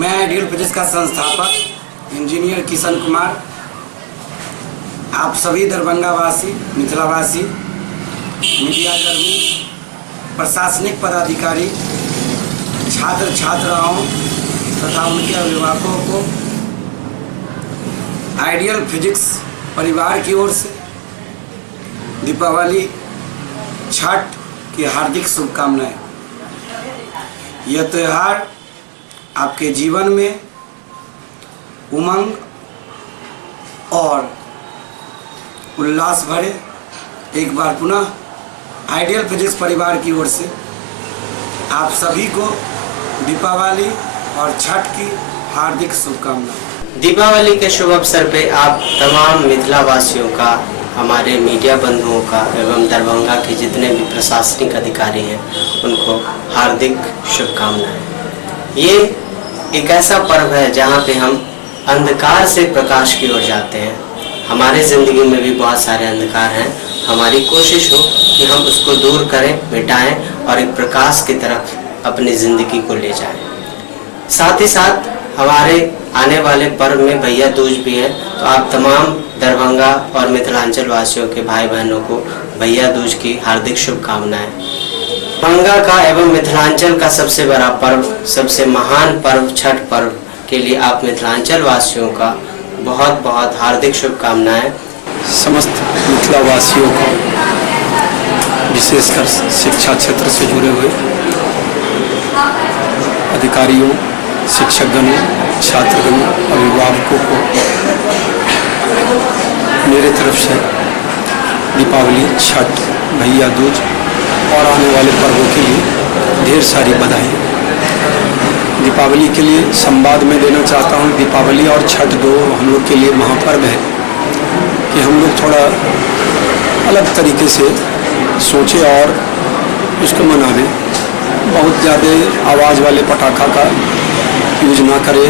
मैं ideal physics का संस्थापक इंजीनियर किशन कुमार आप सभी दरभंगा वासी, मिथिला वासी, मीडिया कर्मी, प्रशासनिक पदाधिकारी, छात्र छात्राओं तथा उनके अभिभावकों को आइडियल फिजिक्स परिवार की ओर से दीपावली, छठ की हार्दिक शुभकामनाएं। यह त्यौहार आपके जीवन में उमंग और उल्लास भरे। एक बार पुनः आइडियल फिजिक्स परिवार की ओर से आप सभी को दीपावली और छठ की हार्दिक शुभकामनाएं। दीपावली के शुभ अवसर पे आप तमाम मिथिला वासियों का, हमारे मीडिया बंधुओं का एवं दरभंगा के जितने भी प्रशासनिक अधिकारी हैं उनको हार्दिक शुभकामनाएं। ये एक ऐसा पर्व है जहाँ पे हम अंधकार से प्रकाश की ओर जाते हैं। हमारे ज़िंदगी में भी बहुत सारे अंधकार हैं, हमारी कोशिश हो कि हम उसको दूर करें, मिटाएं और एक प्रकाश की तरफ अपनी ज़िंदगी को ले जाएं। साथ ही साथ हमारे आने वाले पर्व में भैया दूज भी है, तो आप तमाम दरभंगा और मिथिलांचल वासियों के भाई बहनों को भैया दूज की हार्दिक शुभकामनाएं। दरभंगा का एवं मिथिलांचल का सबसे बड़ा पर्व, सबसे महान पर्व छठ पर्व के लिए आप मिथिलांचल वासियों का बहुत बहुत हार्दिक शुभकामनाएं। समस्त मिथिला वासियों को, विशेषकर शिक्षा क्षेत्र से जुड़े हुए अधिकारियों, शिक्षकगणों, छात्रगणों, अभिभावकों को मेरे तरफ से दीपावली, छठ, भैया दूज और आने वाले पर्वों के लिए ढेर सारी बधाई। दीपावली के लिए संवाद में देना चाहता हूँ, दीपावली और छठ दो हम लोग के लिए महापर्व है कि हम लोग थोड़ा अलग तरीके से सोचें और उसको मनावें। बहुत ज़्यादा आवाज़ वाले पटाखा का यूज ना करें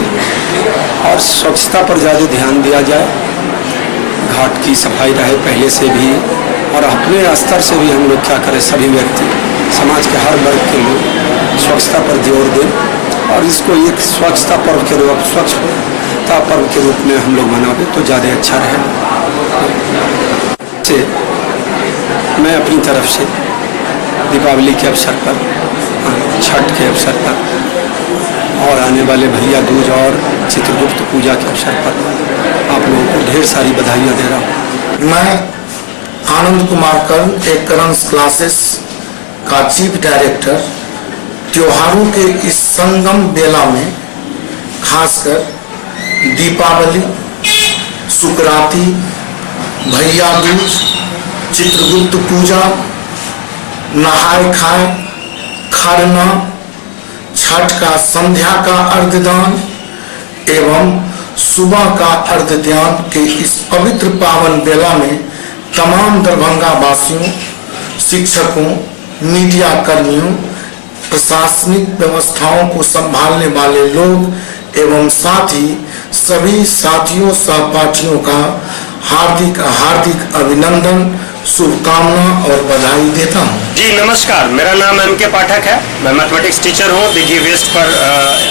और स्वच्छता पर ज़्यादा ध्यान दिया जाए। घाट की सफाई रहे पहले से भी, और अपने स्तर से भी हम लोग क्या करें, सभी व्यक्ति, समाज के हर वर्ग के लोग स्वच्छता पर जोर दें और इसको एक स्वच्छता पर्व के रूप, स्वच्छता पर्व के रूप में हम लोग मनावें तो ज़्यादा अच्छा रहेगा। मैं अपनी तरफ से दीपावली के अवसर पर, छठ के अवसर पर और आने वाले भैया दूज और चित्रगुप्त पूजा के अवसर पर आप लोगों को ढेर सारी बधाइयाँ दे रहा हूँ। मैं आनंद कुमार कर्ण, एक करंस क्लासेस का चीफ डायरेक्टर, त्योहारों के इस संगम बेला में खासकर दीपावली, सुकराती, भैया दूज, चित्रगुप्त पूजा, नहाय खाए, खरना, छठ का संध्या का अर्घदान एवं सुबह का अर्घदान के इस पवित्र पावन बेला में तमाम दरभंगा वासियों, शिक्षकों, मीडिया कर्मियों, प्रशासनिक व्यवस्थाओं को संभालने वाले लोग एवं साथ ही सभी साथियों, सहपाठियों का हार्दिक हार्दिक अभिनंदन, शुभकामना और बधाई देता हूँ। जी नमस्कार, मेरा नाम एम के पाठक है। मैं मैथमेटिक्स टीचर हूँ। दिघी वेस्ट पर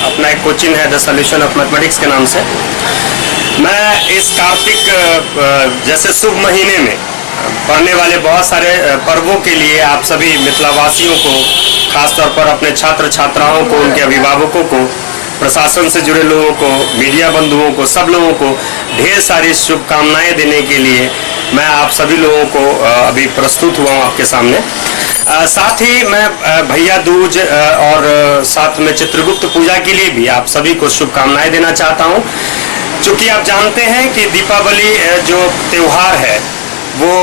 अपना एक कोचिंग है, द सॉल्यूशन ऑफ मैथमेटिक्स के नाम से। मैं इस कार्तिक जैसे शुभ महीने में पढ़ने वाले बहुत सारे पर्वों के लिए आप सभी मिथिला वासियों को, खासतौर पर अपने छात्र छात्राओं को, उनके अभिभावकों को, प्रशासन से जुड़े लोगों को, मीडिया बंधुओं को, सब लोगों को ढेर सारी शुभकामनाएं देने के लिए मैं आप सभी लोगों को अभी प्रस्तुत हुआ हूँ आपके सामने। साथ ही मैं भैया दूज और साथ में चित्रगुप्त पूजा के लिए भी आप सभी को शुभकामनाएं देना चाहता हूँ। चूँकि आप जानते हैं कि दीपावली जो त्यौहार है वो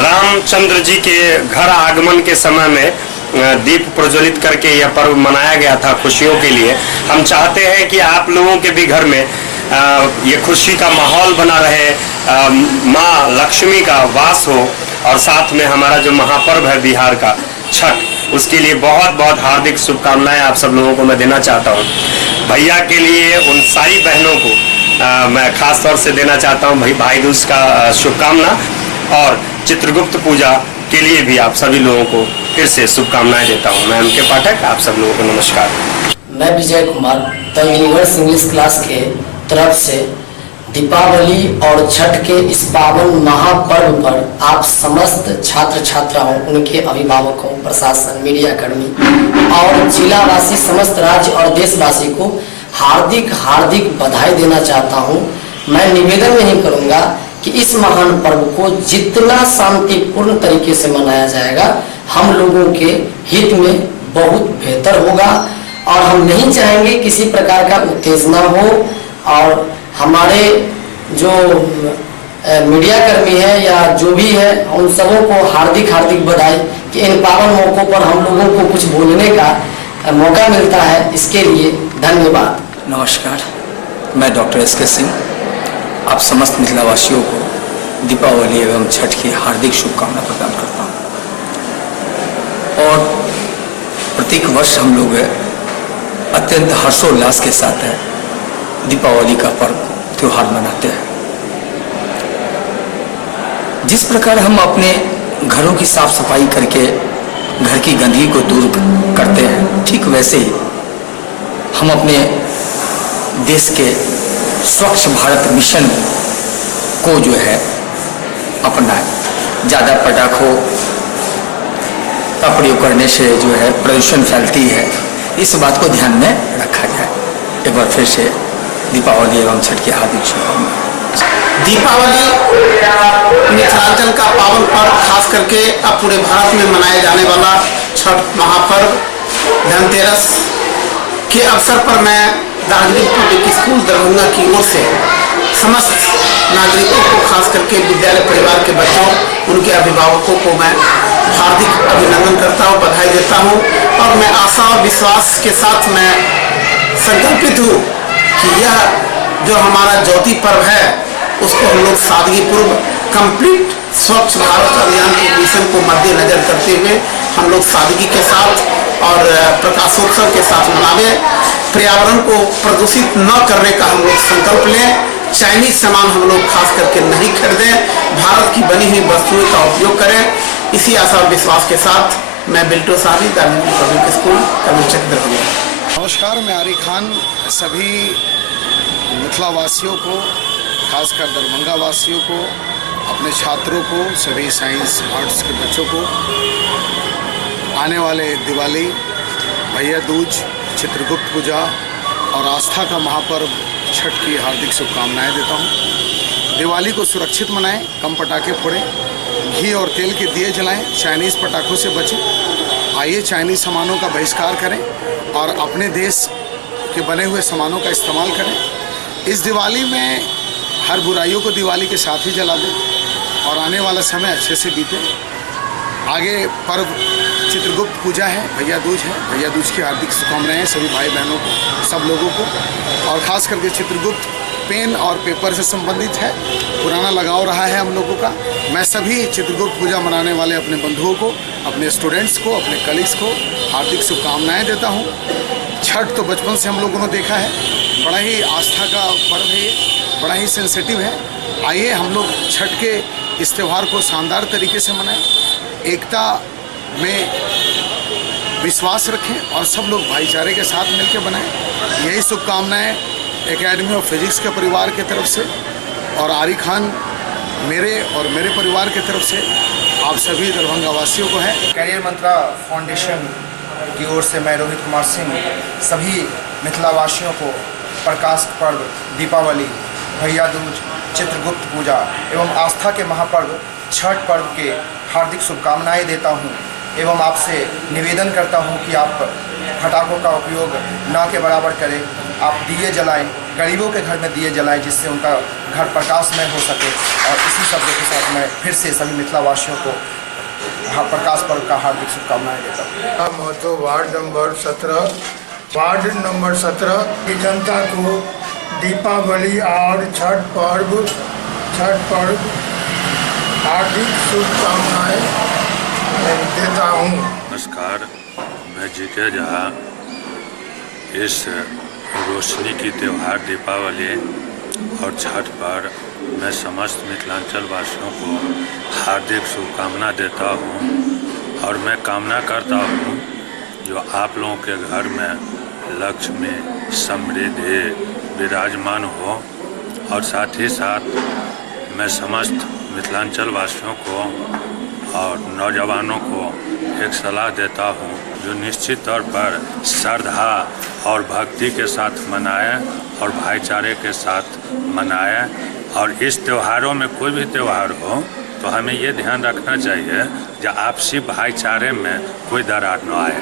रामचंद्र जी के घर आगमन के समय में दीप प्रज्वलित करके यह पर्व मनाया गया था खुशियों के लिए। हम चाहते हैं कि आप लोगों के भी घर में ये खुशी का माहौल बना रहे, माँ लक्ष्मी का वास हो और साथ में हमारा जो महापर्व है बिहार का छठ, उसके लिए बहुत बहुत हार्दिक शुभकामनाएं आप सब लोगों को मैं देना चाहता हूँ। भैया के लिए उन सारी बहनों को मैं खास तौर से देना चाहता हूँ भाई दूज का शुभकामना, और चित्रगुप्त पूजा के लिए भी आप सभी लोगों को फिर से शुभकामनाएं देता हूँ। मैं एम के पाठक, आप सब लोगों को नमस्कार। मैं Vijay Kumar the universe English class के तरफ से दीपावली और छठ के इस पावन महापर्व पर आप समस्त छात्र छात्राओं, उनके अभिभावकों, प्रशासन, मीडिया कर्मी और जिलावासी, समस्त राज्य और देशवासी को हार्दिक हार्दिक बधाई देना चाहता हूं। मैं निवेदन नहीं करूंगा कि इस महान पर्व को जितना शांतिपूर्ण तरीके से मनाया जाएगा हम लोगों के हित में बहुत बेहतर होगा, और हम नहीं चाहेंगे किसी प्रकार का उत्तेजना हो। और हमारे जो मीडिया कर्मी है या जो भी है, उन सबों को हार्दिक हार्दिक बधाई कि इन पावन मौकों पर हम लोगों को कुछ बोलने का मौका मिलता है, इसके लिए धन्यवाद। नमस्कार, मैं डॉक्टर एस.के. सिंह आप समस्त मिथिलावासियों को दीपावली एवं छठ की हार्दिक शुभकामना प्रदान करता हूँ। और प्रत्येक वर्ष हम लोग अत्यंत हर्षोल्लास के साथ दीपावली का पर्व त्योहार मनाते हैं। जिस प्रकार हम अपने घरों की साफ सफाई करके घर की गंदगी को दूर करते हैं, ठीक वैसे ही हम अपने देश के स्वच्छ भारत मिशन को जो है अपनाएं। ज़्यादा पटाखों का प्रयोग करने से जो है प्रदूषण फैलती है, इस बात को ध्यान में रखा जाए। एक बार फिर से दीपावली एवं छठ की हार्दिक शुभकामनाएं। दीपावली मिथिलांचल का पावन पर्व, खास करके अब पूरे भारत में मनाया जाने वाला छठ महापर्व धनतेरस के अवसर पर मैं दार्जिलिंग पब्लिक स्कूल दरभंगा की ओर से समस्त नागरिकों को, खास करके विद्यालय परिवार के बच्चों, उनके अभिभावकों को मैं हार्दिक अभिनंदन करता हूँ, बधाई देता हूँ। और मैं आशा और विश्वास के साथ मैं संकल्पित हूँ कि यह जो हमारा ज्योति पर्व है उसको हम लोग सादगीपूर्व कंप्लीट स्वच्छ भारत अभियान के मिशन को मद्देनजर करते हुए हम लोग सादगी के साथ और प्रकाशोत्सव के साथ मनावे। पर्यावरण को प्रदूषित न करने का हम लोग संकल्प लें। चाइनीज सामान हम लोग खास करके नहीं खरीदें, भारत की बनी हुई वस्तुओं का उपयोग करें। इसी आशा और विश्वास के साथ मैं बिल्टो साहबी, Darjeeling public school, commissioner Darbhanga. नमस्कार, मैं आरी खान सभी मिथिलावासियों को, खासकर दरभंगा वासियों को, अपने छात्रों को, सभी साइंस आर्ट्स के बच्चों को आने वाले दिवाली, भैया दूज, चित्रगुप्त पूजा और आस्था का महापर्व छठ की हार्दिक शुभकामनाएं देता हूं। दिवाली को सुरक्षित मनाएं, कम पटाखे फोड़ें, घी और तेल के दिए जलाएं, चाइनीज़ पटाखों से बचें। आइए चाइनीज़ सामानों का बहिष्कार करें और अपने देश के बने हुए सामानों का इस्तेमाल करें। इस दिवाली में हर बुराइयों को दिवाली के साथ ही जला दें और आने वाला समय अच्छे से बीते। आगे पर्व चित्रगुप्त पूजा है, भैया दूज है, भैया दूज की हार्दिक शुभकामनाएं सभी भाई बहनों को, सब लोगों को। और ख़ास करके चित्रगुप्त पेन और पेपर से संबंधित है, पुराना लगाव रहा है हम लोगों का। मैं सभी चित्रगुप्त पूजा मनाने वाले अपने बंधुओं को, अपने स्टूडेंट्स को, अपने कलीग्स को हार्दिक शुभकामनाएं देता हूँ। छठ तो बचपन से हम लोगों ने देखा है, बड़ा ही आस्था का पर्व है, बड़ा ही सेंसिटिव है। आइए हम लोग छठ के इस त्यौहार को शानदार तरीके से मनाएं, एकता में विश्वास रखें और सब लोग भाईचारे के साथ मिलकर बनाएं। यही शुभकामनाएं एकेडमी ऑफ फिजिक्स के परिवार की तरफ से और आरी खान मेरे और मेरे परिवार की तरफ से आप सभी दरभंगा वासियों को है। कैरियर मंत्रा फाउंडेशन की ओर से मैं रोहित कुमार सिंह सभी मिथिलावासियों को प्रकाश पर्व, दीपावली, भैया दूज, चित्रगुप्त पूजा एवं आस्था के महापर्व छठ पर्व के हार्दिक शुभकामनाएं देता हूं एवं आपसे निवेदन करता हूं कि आप पटाखों का उपयोग न के बराबर करें। आप दिए जलाएं, गरीबों के घर में दिए जलाएं जिससे उनका घर प्रकाशमय हो सके। और इसी शब्द के साथ मैं फिर से सभी मिथिलावासियों को प्रकाश पर्व का हार्दिक शुभकामनाएं देता हूँ। तो वार्ड नंबर 17 की जनता को दीपावली और छठ पर्व हार्दिक शुभकामनाएं देता हूँ। नमस्कार, मैं जीते जहाँ इस रोशनी की त्यौहार दीपावली और छठ पर मैं समस्त मिथिलांचल वासियों को हार्दिक शुभकामना देता हूँ और मैं कामना करता हूँ जो आप लोगों के घर में लक्ष्य में समृद्धि विराजमान हो। और साथ ही साथ मैं समस्त मिथिलांचल वासियों को और नौजवानों को एक सलाह देता हूँ जो निश्चित तौर पर श्रद्धा और भक्ति के साथ मनाएं और भाईचारे के साथ मनाएं। और इस त्योहारों में कोई भी त्यौहार हो तो हमें ये ध्यान रखना चाहिए कि आपसी भाईचारे में कोई दरार न आए।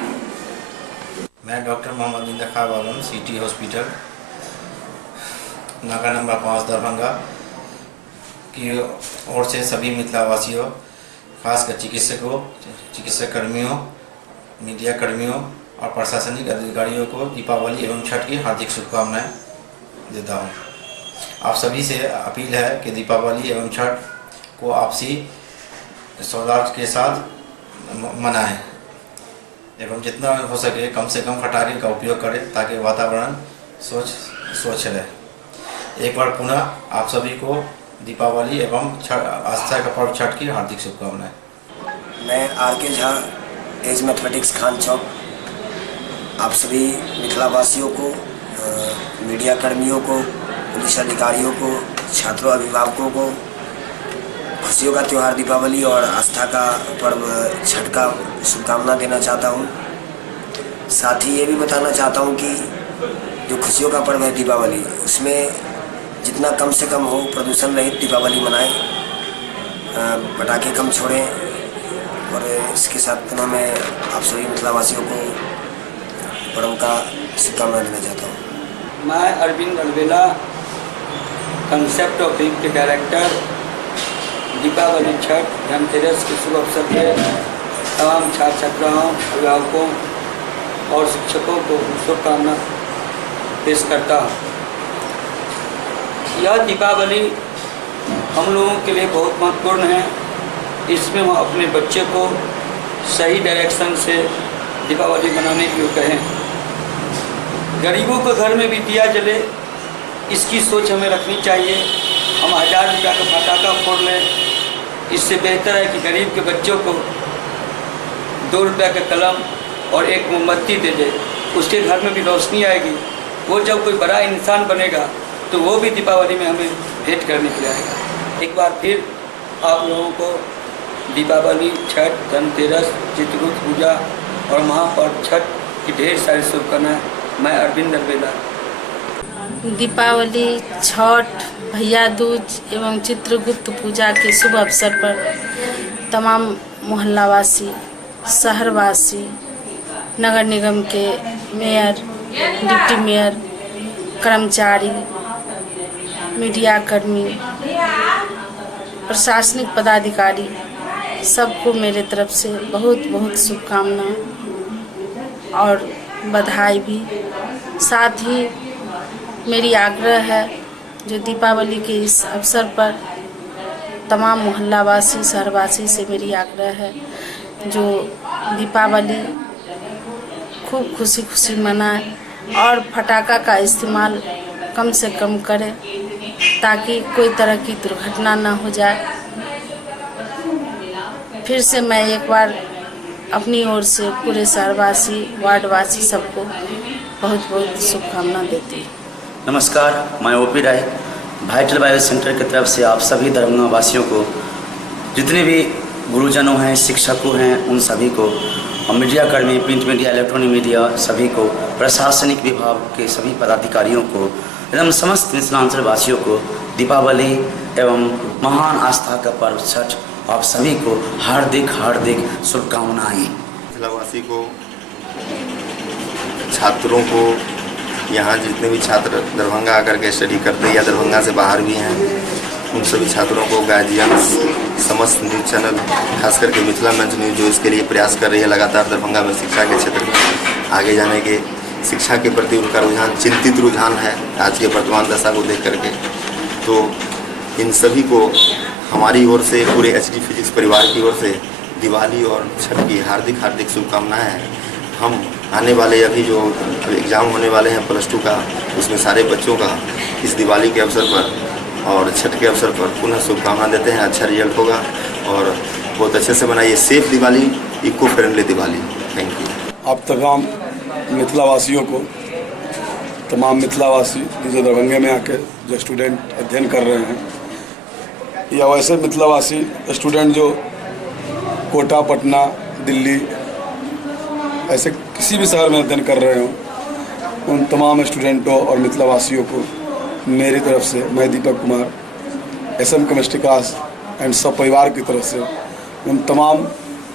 मैं डॉक्टर मोहम्मद इंतखाब आलम, सिटी हॉस्पिटल नाका नंबर 5 दरभंगा की ओर से सभी मिथिलावासियों, खासकर चिकित्सकों, चिकित्सा कर्मियों, मीडिया कर्मियों और प्रशासनिक अधिकारियों को दीपावली एवं छठ की हार्दिक शुभकामनाएं देता हूं। आप सभी से अपील है कि दीपावली एवं छठ को आपसी सौहार्द के साथ मनाएं एवं जितना हो सके कम से कम पटाखे का उपयोग करें ताकि वातावरण स्वच्छ रहे। एक बार पुनः आप सभी को दीपावली एवं आस्था का पर्व छठ की हार्दिक शुभकामनाएं। मैं आर.के. झा, एज मैथमेटिक्स खान चौक, आप सभी मिथिलावासियों को, मीडिया कर्मियों को, पुलिस अधिकारियों को, छात्रों, अभिभावकों को खुशियों का त्यौहार दीपावली और आस्था का पर्व छठ का शुभकामना देना चाहता हूँ। साथ ही ये भी बताना चाहता हूँ कि जो खुशियों का पर्व है दीपावली, उसमें जितना कम से कम हो प्रदूषण रहित दीपावली मनाएं, पटाखे कम छोड़ें। और इसके साथ मैं आप सभी मिथिलावासियों को पर्व का शुभकामना देना चाहता हूँ। मैं अरविंद अलवेला, कंसेप्ट ऑफ फिल्म के डायरेक्टर, दीपावली, छठ, धनतेरस के शुभ अवसर पर तमाम छात्र छात्राओं, अभिभावकों और शिक्षकों को शुभकामना पेश करता हूँ। यह दीपावली हम लोगों के लिए बहुत महत्वपूर्ण है। इसमें हम अपने बच्चे को सही डायरेक्शन से दीपावली मनाने के लिए कहें। गरीबों के घर में भी दिया जले, इसकी सोच हमें रखनी चाहिए। हम 1000 रुपया का पटाखा फोड़ लें, इससे बेहतर है कि गरीब के बच्चों को 2 रुपया का कलम और एक मोमबत्ती दे दे, उसके घर में भी रोशनी आएगी। वो जब कोई बड़ा इंसान बनेगा तो वो भी दीपावली में हमें भेंट करने के लिए आएगा। एक बार फिर आप लोगों को दीपावली, छठ, धनतेरस, चित्रगुप्त पूजा और महापर्व छठ की ढेर सारी शुभकामनाएं। मैं अरविंद अलवेला। दीपावली, छठ, भैया दूज एवं चित्रगुप्त पूजा के शुभ अवसर पर तमाम मोहल्लावासी, शहरवासी, नगर निगम के मेयर, डिप्टी मेयर, कर्मचारी, मीडिया कर्मी, प्रशासनिक पदाधिकारी सबको मेरे तरफ से बहुत बहुत शुभकामनाएं और बधाई भी। साथ ही मेरी आग्रह है, जो दीपावली के इस अवसर पर तमाम मोहल्लावासी, शहरवासी से मेरी आग्रह है, जो दीपावली खूब खुशी खुशी मनाएं और पटाखा का इस्तेमाल कम से कम करें ताकि कोई तरह की दुर्घटना न हो जाए। फिर से मैं एक बार अपनी ओर से पूरे शहरवासी, वार्डवासी सबको बहुत बहुत शुभकामना देती हूँ। नमस्कार, मैं ओपी राय, वाइटल बायो सेंटर की तरफ से आप सभी दरभंगा वासियों को, जितने भी गुरुजनों हैं, शिक्षकों हैं, उन सभी को, और मीडिया कर्मी, प्रिंट मीडिया, इलेक्ट्रॉनिक मीडिया सभी को, प्रशासनिक विभाग के सभी पदाधिकारियों को एवं समस्त मिथिलांचल वासियों को दीपावली एवं महान आस्था का पर्व छठ आप सभी को हार्दिक हार्दिक शुभकामनाएं। मिथिलावासी को, छात्रों को, यहाँ जितने भी छात्र दरभंगा आकर के स्टडी करते हैं या दरभंगा से बाहर भी हैं, उन सभी छात्रों को, गार्जियंस, समस्त न्यूज़ चैनल, खास करके मिथिला मंच न्यूज़ जो इसके लिए प्रयास कर रही है लगातार दरभंगा में शिक्षा के क्षेत्र में आगे जाने के, शिक्षा के प्रति उनका रुझान, चिंतित रुझान है आज के वर्तमान दशा को देख करके। तो इन सभी को हमारी ओर से, पूरे HD फिजिक्स परिवार की ओर से दिवाली और छठ की हार्दिक हार्दिक शुभकामनाएं हैं। हम आने वाले अभी जो एग्ज़ाम होने वाले हैं +2 का, उसमें सारे बच्चों का इस दिवाली के अवसर पर और छठ के अवसर पर पुनः शुभकामना देते हैं। अच्छा रिजल्ट होगा और बहुत अच्छे से मनाइए। Safe Diwali, eco friendly Diwali. Thank you. आप तमाम मिथिलावासियों को तमाम मिथिलावासी जो दरभंगे में आके जो स्टूडेंट अध्ययन कर रहे हैं या वैसे मिथिलावासी स्टूडेंट जो कोटा, पटना, दिल्ली ऐसे किसी भी शहर में अध्ययन कर रहे हों, उन तमाम स्टूडेंटों और मिथिलावासियों को मेरी तरफ से, मैं Deepak Kumar, SM chemistry class and सब परिवार की तरफ से उन तमाम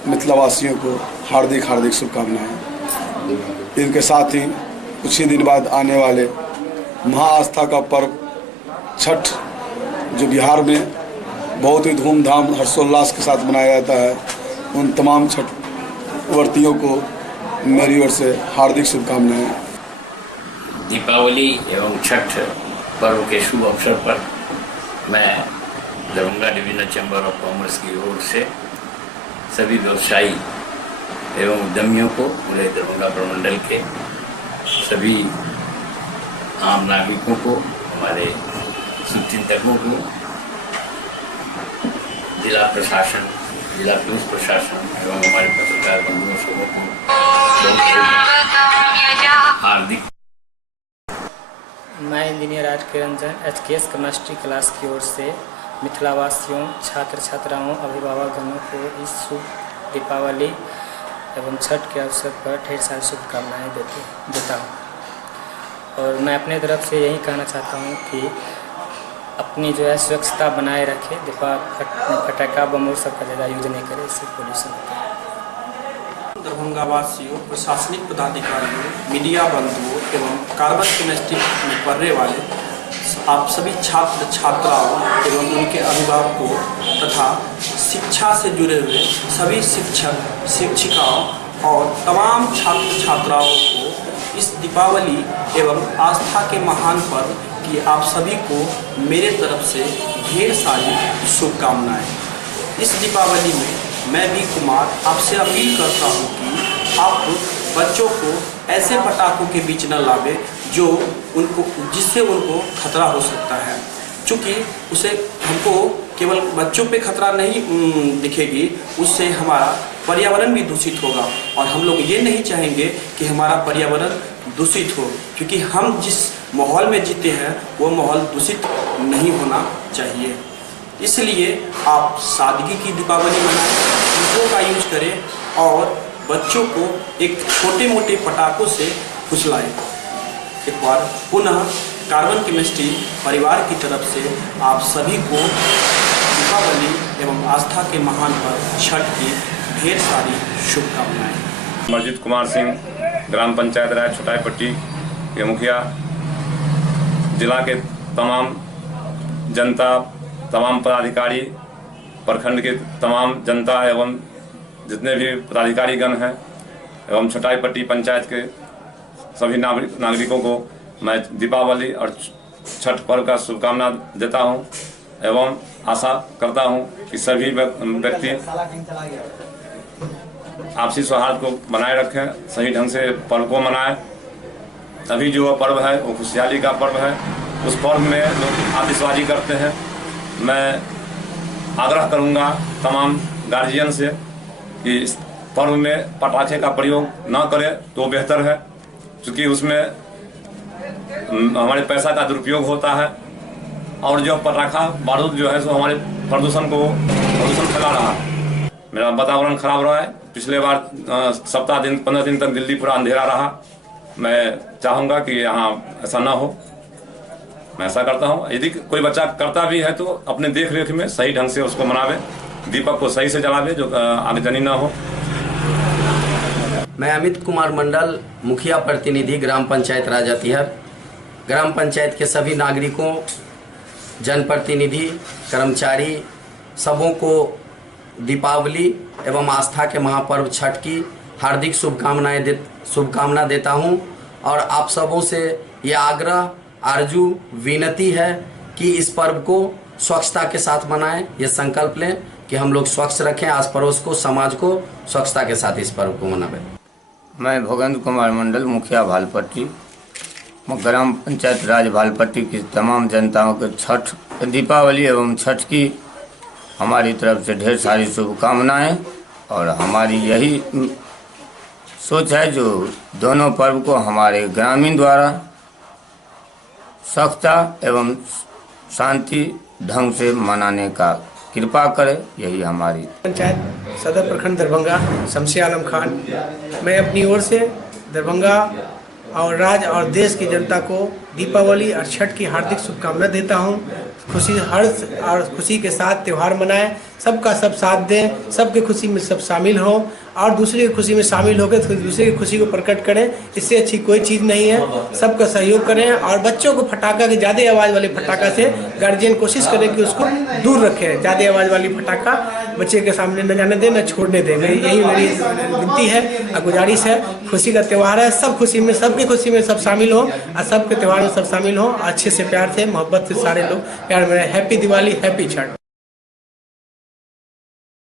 मिथिलावासियों को हार्दिक हार्दिक शुभकामनाएं। इनके साथ ही कुछ ही दिन बाद आने वाले महाआस्था का पर्व छठ, जो बिहार में बहुत ही धूमधाम हर्षोल्लास के साथ मनाया जाता है, उन तमाम छठ व्रतियों को मेरी ओर से हार्दिक शुभकामनाएं। दीपावली एवं छठ पर्व के शुभ अवसर पर मैं Darbhanga divisional chamber of commerce की ओर से सभी व्यवसायी एवं उद्यमियों को, पूरे दरभंगा प्रमंडल के सभी आम नागरिकों को, हमारे शुभचिंतकों को, जिला प्रशासन, जिला पुलिस प्रशासन एवं हमारे पत्रकार बंधुओं सबों को हार्दिक। मैं इंजीनियर आर के रंजन HKS केमिस्ट्री क्लास की ओर से मिथिलावासियों, छात्र छात्राओं, अभिभावकगणों को इस शुभ दीपावली एवं छठ के अवसर पर ढेर सारी शुभकामनाएँ देता हूँ। और मैं अपने तरफ से यही कहना चाहता हूँ कि अपनी जो है स्वच्छता बनाए रखें, पटाखा बम और सबका ज़्यादा यूज नहीं करें, इससे पोल्यूशन होता है। दरभंगा वासियों, प्रशासनिक पदाधिकारियों, मीडिया बंधुओं एवं कार्बन केमिस्ट्री में पढ़ने वाले आप सभी छात्र छात्राओं एवं उनके अभिभावकों तथा शिक्षा से जुड़े हुए सभी शिक्षक शिक्षिकाओं और तमाम छात्र छात्राओं को इस दीपावली एवं आस्था के महान पर्व की आप सभी को मेरे तरफ से ढेर सारी शुभकामनाएं। इस दीपावली में मैं भी कुमार आपसे अपील करता हूँ कि आप बच्चों को ऐसे पटाखों के बीच न लावे जिससे उनको खतरा हो सकता है, क्योंकि उसे हमको केवल बच्चों पे खतरा नहीं दिखेगी, उससे हमारा पर्यावरण भी दूषित होगा और हम लोग ये नहीं चाहेंगे कि हमारा पर्यावरण दूषित हो, क्योंकि हम जिस माहौल में जीते हैं वो माहौल दूषित नहीं होना चाहिए। इसलिए आप सादगी की दीपावली मनाएं, चीज़ों का यूज करें और बच्चों को एक छोटे मोटे पटाखों से फुसलाएं। एक बार पुनः कार्बन केमिस्ट्री परिवार की तरफ से आप सभी को दीपावली एवं आस्था के महान पर्व छठ की ढेर सारी शुभकामनाएं। मस्जिद कुमार सिंह, ग्राम पंचायत राय छोटाईपट्टी के मुखिया, जिला के तमाम जनता, तमाम पदाधिकारी, प्रखंड के तमाम जनता एवं जितने भी पदाधिकारीगण हैं एवं छोटाईपट्टी पंचायत के सभी नागरिकों को मैं दीपावली और छठ पर्व का शुभकामना देता हूं एवं आशा करता हूं कि सभी व्यक्ति आपसी सौहार्द को बनाए रखें, सही ढंग से पर्व को मनाएं। तभी जो पर्व है वो खुशहाली का पर्व है। उस पर्व में लोग आतिशबाजी करते हैं। मैं आग्रह करूंगा तमाम गार्जियन से कि इस पर्व में पटाखे का प्रयोग न करें तो बेहतर है, क्योंकि उसमें हमारे पैसा का दुरुपयोग होता है और जो पटाखा बारूद जो है सो हमारे प्रदूषण फैला रहा है। मेरा वातावरण खराब रहा है। पिछले बार सप्ताह दिन 15 दिन तक दिल्ली पूरा अंधेरा रहा। मैं चाहूँगा कि यहाँ ऐसा ना हो। मैं ऐसा करता हूँ, यदि कोई बच्चा करता भी है तो अपने देख रेख में सही ढंग से उसको मनावे, दीपक को सही से जलावे, जो आगजनी ना हो। मैं अमित कुमार मंडल, मुखिया प्रतिनिधि ग्राम पंचायत राजातिहर, ग्राम पंचायत के सभी नागरिकों, जनप्रतिनिधि, कर्मचारी सबों को दीपावली एवं आस्था के महापर्व छठ की हार्दिक शुभकामना देता हूं और आप सबों से ये आग्रह, आरजू, विनती है कि इस पर्व को स्वच्छता के साथ मनाएं। ये संकल्प लें कि हम लोग स्वच्छ रखें आस पड़ोस को, समाज को स्वच्छता के साथ इस पर्व को मनावें। मैं भोगेंद्र कुमार मंडल, मुखिया भालपट्टी, ग्राम पंचायत राज भालपट्टी की तमाम जनताओं को छठ, दीपावली एवं छठ की हमारी तरफ से ढेर सारी शुभकामनाएं और हमारी यही सोच है जो दोनों पर्व को हमारे ग्रामीण द्वारा स्वच्छता एवं शांति ढंग से मनाने का कृपा करे, यही हमारी। पंचायत सदर प्रखंड दरभंगा शमसी आलम खान, मैं अपनी ओर से दरभंगा और राज्य और देश की जनता को दीपावली और छठ की हार्दिक शुभकामनाएं देता हूं। खुशी हर्ष और खुशी के साथ त्यौहार मनाएं, सबका सब साथ दें, सबके खुशी में सब शामिल हों और दूसरे की खुशी में शामिल होकर तो दूसरे की खुशी को प्रकट करें। इससे अच्छी कोई चीज़ नहीं है। सबका सहयोग करें और बच्चों को फटाखा के ज़्यादा आवाज़ वाले फटाखा से गार्जियन कोशिश करें कि उसको दूर रखें। ज़्यादा आवाज़ वाली फटाखा बच्चे के सामने न जाने दें, न छोड़ने दें। यही मेरी विनती है और गुजारिश है। खुशी का त्यौहार है, सब खुशी में, सबकी खुशी में सब शामिल हों और सबके त्यौहार में सब शामिल हों। अच्छे से प्यार से मोहब्बत से सारे लोग प्यार में। Happy Diwali, happy Chhath.